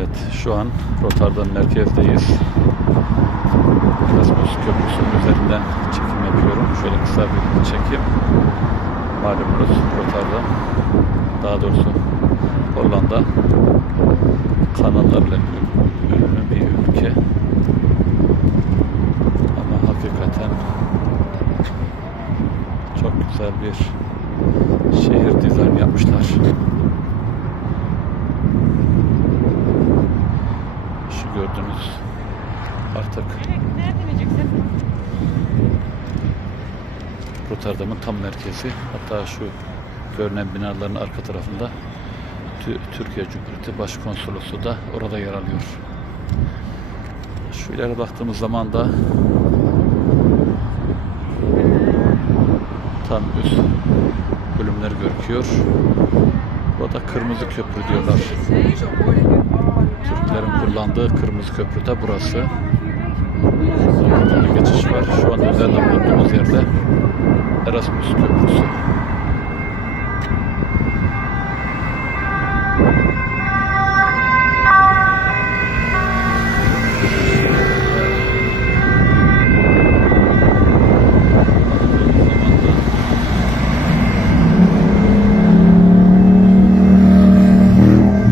Evet, şu an Rotterdam merkezdeyiz. Erasmus Köprüsü'nün üzerinden çekim yapıyorum. Şöyle kısa bir çekim. Malumunuz Rotterdam, daha doğrusu Hollanda kanallarla ünlü bir ülke. Ama hakikaten çok güzel bir şehir dizayn yapmışlar. Şu gördüğünüz artık? Rotterdam'ın tam merkezi. Hatta şu görünen binaların arka tarafında Tü- Türkiye Cumhuriyeti Başkonsolosu da orada yer alıyor. Şu ileri baktığımız zaman da tam üst bölümler görüküyor. Burada Kırmızı Köprü diyorlar. Türklerin kullandığı Kırmızı Köprü de burası. Bir geçiş var. Şu an üzerinde bulunduğumuz yerde Erasmus Köprüsü.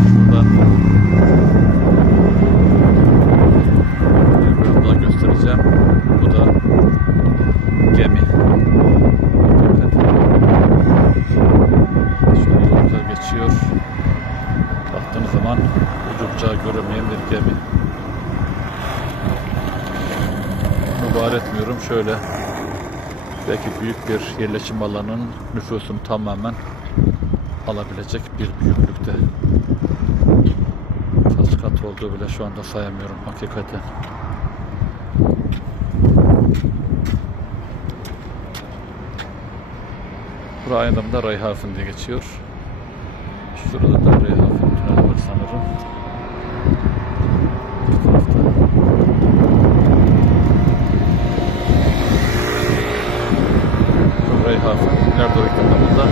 Şuradan bir bölüm daha göstereceğim. Bu da gemi. Şöyle yolda geçiyor. Baktığımız zaman ucu bucağı görünmeyen bir gemi. Mübarek etmiyorum. Şöyle belki büyük bir yerleşim alanının nüfusunu tamamen alabilecek bir büyüklükte. Kaç kat olduğu bile şu anda sayamıyorum hakikaten. Buraya zamanda Reyhafen diye geçiyor. Şurada da Reyhafen tüneli var sanırım. Reyhafen ileride reklamında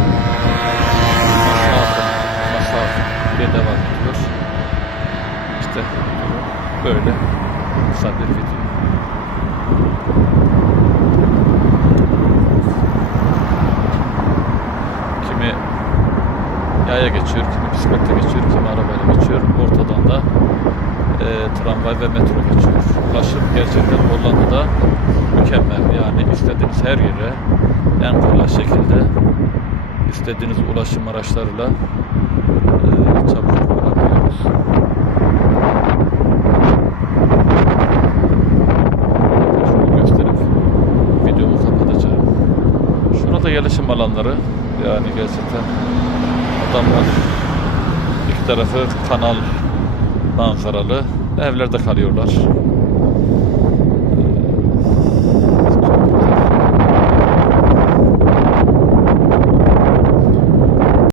Masafe, Masafe diye devam ediyor. İşte böyle. Kısa bir video. Kimi yaya geçiyor, kimi bisiklete geçiyor, kimi arabayla geçiyor. Ortadan da e, tramvay ve metro geçiyor. Ulaşım gerçekten Hollanda'da mükemmel. Yani istediğiniz her yere en kolay şekilde istediğiniz ulaşım araçlarıyla e, çabuk gösterip videomu kapatacağım. Şurada yerleşim alanları yani gerçekten adamlar iki tarafı kanal manzaralı evlerde kalıyorlar.